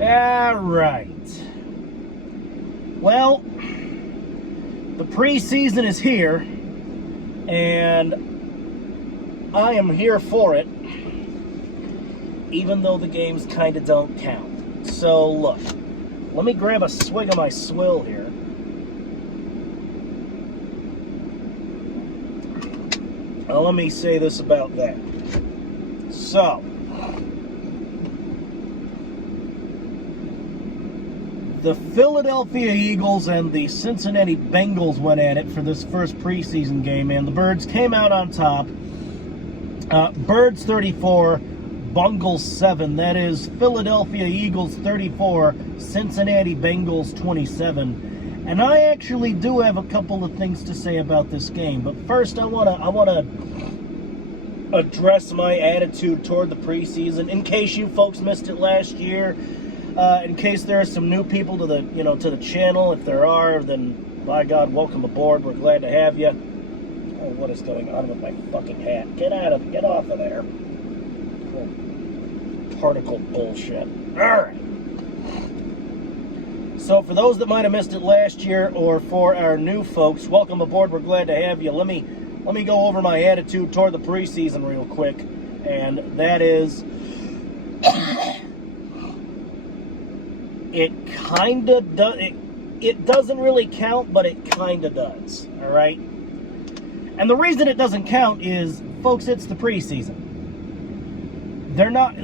All right. Well, the preseason is here, and I am here for it, even though the games kind of don't count. So, look, let me grab a swig of my swill here. Now, let me say this about that. So, the Philadelphia Eagles and the Cincinnati Bengals went at it for this first preseason game, and the Birds came out on top. Birds 34, Bengals 7. That is Philadelphia Eagles 34, Cincinnati Bengals 27. And I actually do have a couple of things to say about this game, but first I wanna address my attitude toward the preseason. In case you folks missed it last year. In case there are some new people to the channel, if there are, then by God, welcome aboard. We're glad to have you. Oh, what is going on with my fucking hat? Get off of there. Oh, particle bullshit. All right. So for those that might have missed it last year, or for our new folks, welcome aboard. We're glad to have you. Let me go over my attitude toward the preseason real quick, and that is. It kind of does. It doesn't really count, but it kind of does. All right. And the reason it doesn't count is, folks, it's the preseason. They're not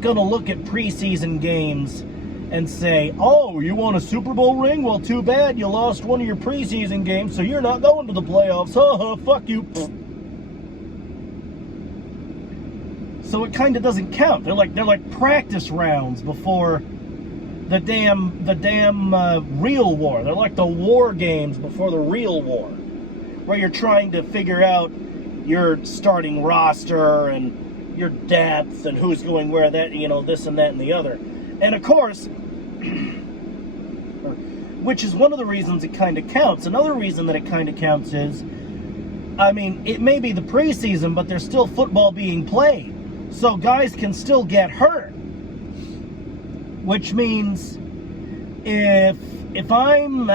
going to look at preseason games and say, "Oh, you want a Super Bowl ring? Well, too bad you lost one of your preseason games, so you're not going to the playoffs. Fuck you." So it kind of doesn't count. They're like practice rounds before the damn real war. They're like the war games before the real war, where you're trying to figure out your starting roster and your depth and who's going where, that, this and that and the other. And of course, which is one of the reasons it kind of counts. Another reason that it kind of counts is, it may be the preseason, but there's still football being played. So guys can still get hurt. Which means if I'm,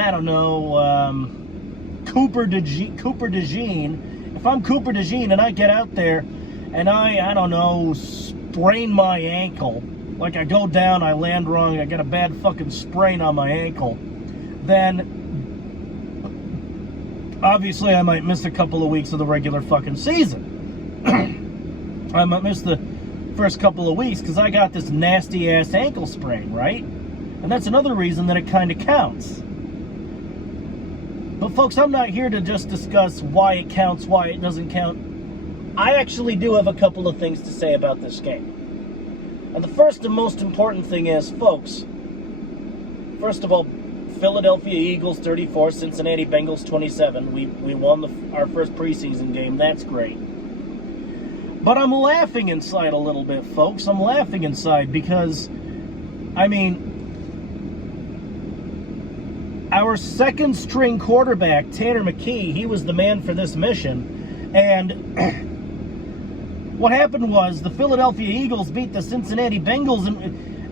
Cooper DeJean, if I'm Cooper DeJean and I get out there and I sprain my ankle, like I go down, I land wrong, I get a bad fucking sprain on my ankle, then obviously I might miss a couple of weeks of the regular fucking season. I might miss the first couple of weeks because I got this nasty ass ankle sprain, right? And that's another reason that it kind of counts. But folks, I'm not here to just discuss why it counts, why it doesn't count. I actually do have a couple of things to say about this game. And the first and most important thing is, folks, first of all, Philadelphia Eagles 34, Cincinnati Bengals 27. We won our first preseason game. That's great. But I'm laughing inside a little bit, folks. I'm laughing inside because, our second string quarterback, Tanner McKee, he was the man for this mission. And what happened was the Philadelphia Eagles beat the Cincinnati Bengals,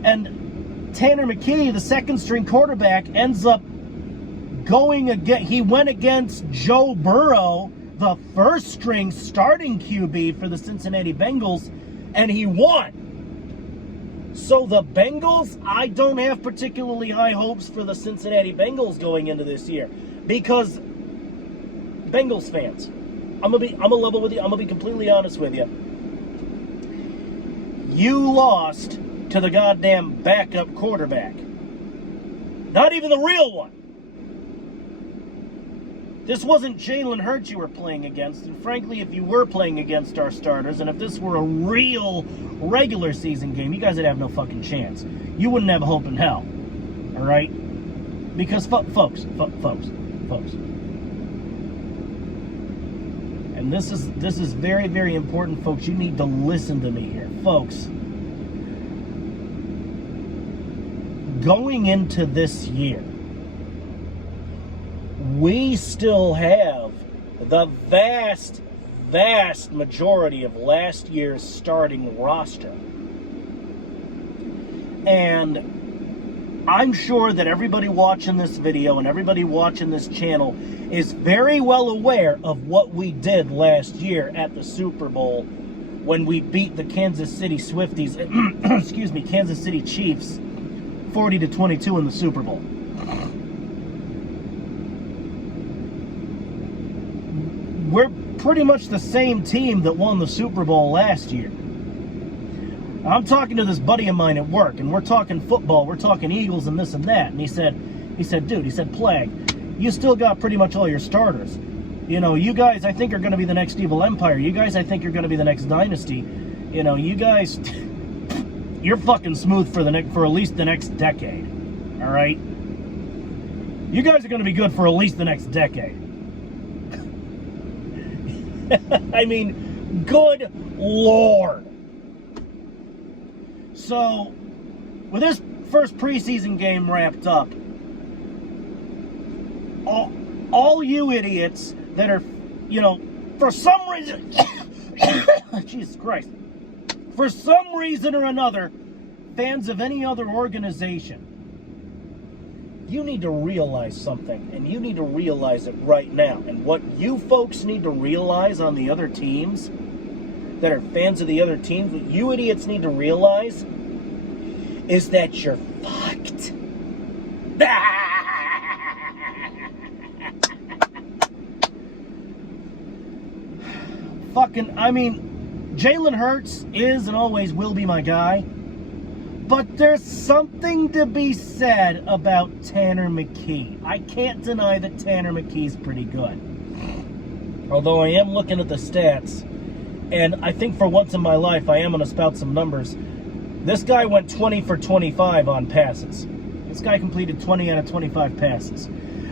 and Tanner McKee, the second string quarterback, ends up going again. He went against Joe Burrow, the first string starting QB for the Cincinnati Bengals, and he won. So the Bengals, I don't have particularly high hopes for the Cincinnati Bengals going into this year, because Bengals fans, I'm gonna level with you. I'm gonna be completely honest with you. You lost to the goddamn backup quarterback. Not even the real one. This wasn't Jalen Hurts you were playing against, and frankly, if you were playing against our starters, and if this were a real regular season game, you guys would have no fucking chance. You wouldn't have hope in hell, all right? Because, folks, and this is very, very important, folks. You need to listen to me here, folks. Going into this year, we still have the vast majority of last year's starting roster. And I'm sure that everybody watching this video and everybody watching this channel is very well aware of what we did last year at the Super Bowl when we beat the Kansas City Swifties, excuse me, Kansas City Chiefs 40-22 in the Super Bowl. We're pretty much the same team that won the Super Bowl last year. I'm talking to this buddy of mine at work, and we're talking football, we're talking Eagles and this and that. And he said, dude, Plague, you still got pretty much all your starters. You know, you guys, I think, are going to be the next evil empire. You guys, I think, you're going to be the next dynasty. You know, you guys, you're fucking smooth for at least the next decade. All right? You guys are going to be good for at least the next decade. I mean, good Lord. So, with this first preseason game wrapped up, all you idiots that are, you know, for some reason, Jesus Christ, for some reason or another, fans of any other organization, you need to realize something, and you need to realize it right now. And what you folks need to realize on the other teams that are fans of the other teams, what you idiots need to realize is that you're fucked. Fucking, I mean, Jalen Hurts is and always will be my guy, but there's something to be said about Tanner McKee. I can't deny that Tanner McKee's pretty good. Although I am looking at the stats, and I think for once in my life I am going to spout some numbers. This guy went 20 for 25 on passes. This guy completed 20 out of 25 passes.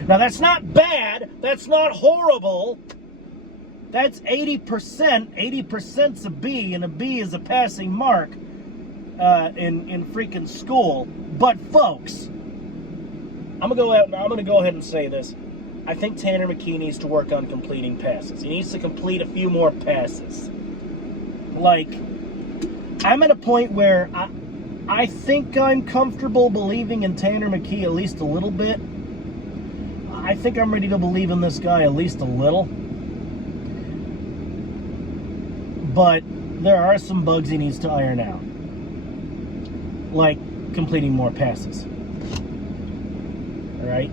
Now, that's not bad. That's not horrible. That's 80%. 80%'s a B, and a B is a passing mark in freaking school. But, folks, I'm going to go ahead and say this. I think Tanner McKee needs to work on completing passes. He needs to complete a few more passes. Like, I'm at a point where I think I'm comfortable believing in Tanner McKee at least a little bit. I think I'm ready to believe in this guy at least a little. But there are some bugs he needs to iron out. Like completing more passes. Alright?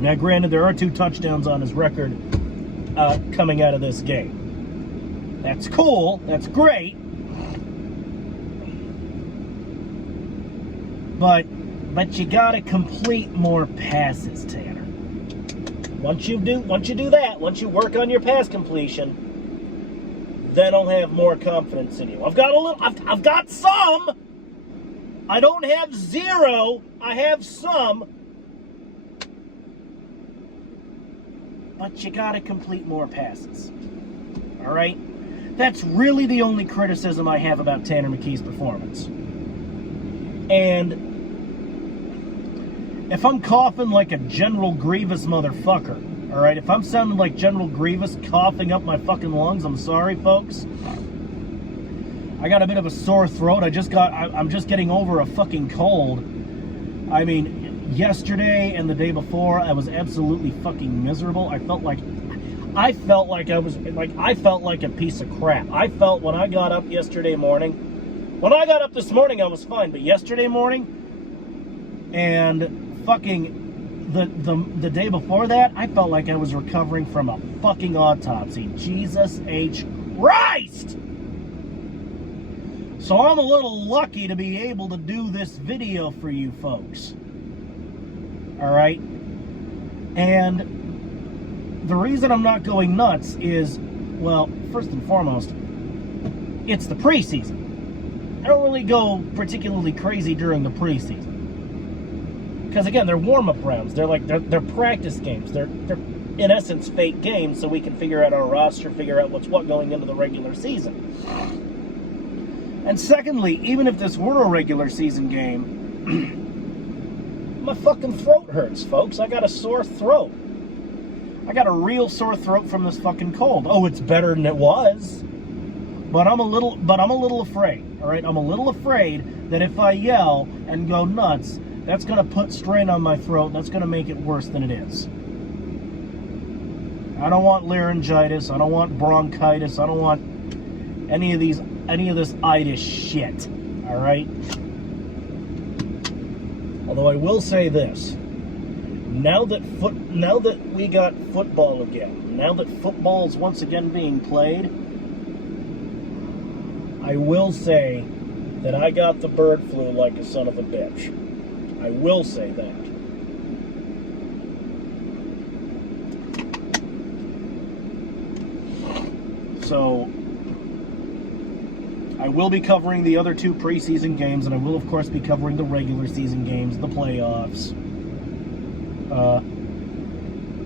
Now, granted, there are 2 touchdowns on his record coming out of this game. That's cool. That's great. But you gotta complete more passes, Tanner. Once you do that, once you work on your pass completion, then I'll have more confidence in you. I've got some. I don't have 0. I have some. But you gotta complete more passes. Alright? That's really the only criticism I have about Tanner McKee's performance. And if I'm coughing like a General Grievous motherfucker, alright? If I'm sounding like General Grievous coughing up my fucking lungs, I'm sorry, folks. I got a bit of a sore throat. I'm just getting over a fucking cold. I mean, yesterday and the day before, I was absolutely fucking miserable. I felt like a piece of crap. I felt when I got up yesterday morning, when I got up this morning I was fine, but yesterday morning and fucking the day before that, I felt like I was recovering from a fucking autopsy. Jesus H. Christ! So I'm a little lucky to be able to do this video for you folks. Alright? And the reason I'm not going nuts is, well, first and foremost, it's the preseason. I don't really go particularly crazy during the preseason. Because again, they're warm-up rounds. They're practice games. They're in essence fake games, so we can figure out our roster, figure out what's what going into the regular season. And secondly, even if this were a regular season game, my fucking throat hurts, folks. I got a sore throat. I got a real sore throat from this fucking cold. Oh, it's better than it was. But I'm a little afraid, all right? I'm a little afraid that if I yell and go nuts, that's going to put strain on my throat, and that's going to make it worse than it is. I don't want laryngitis. I don't want bronchitis. I don't want any of this itis shit, all right? Although I will say this. Now that we got football again, now that football is once again being played, I will say that I got the bird flu like a son of a bitch. I will say that. So, I will be covering the other 2 preseason games, and I will, of course, be covering the regular season games, the playoffs.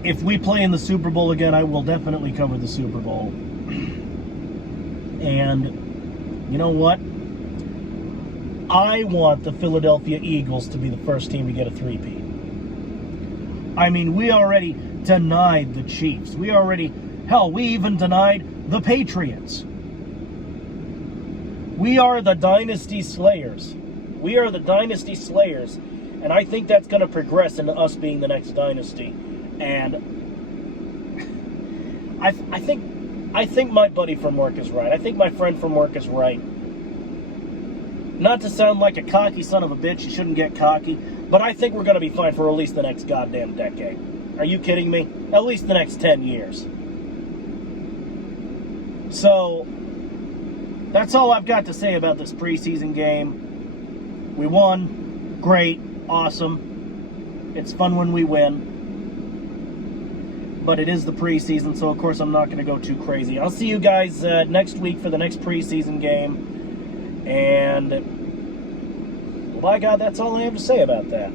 If we play in the Super Bowl again, I will definitely cover the Super Bowl. And you know what? I want the Philadelphia Eagles to be the first team to get a 3-peat. I mean, we already denied the Chiefs. We even denied the Patriots. We are the dynasty slayers. We are the dynasty slayers. And I think that's going to progress into us being the next dynasty. And I think my buddy from work is right. I think my friend from work is right. Not to sound like a cocky son of a bitch, you shouldn't get cocky, but I think we're going to be fine for at least the next goddamn decade. Are you kidding me? At least the next 10 years. So, that's all I've got to say about this preseason game. We won. Great. Awesome. It's fun when we win. But it is the preseason, so of course I'm not going to go too crazy. I'll see you guys next week for the next preseason game. And, well, by God, that's all I have to say about that.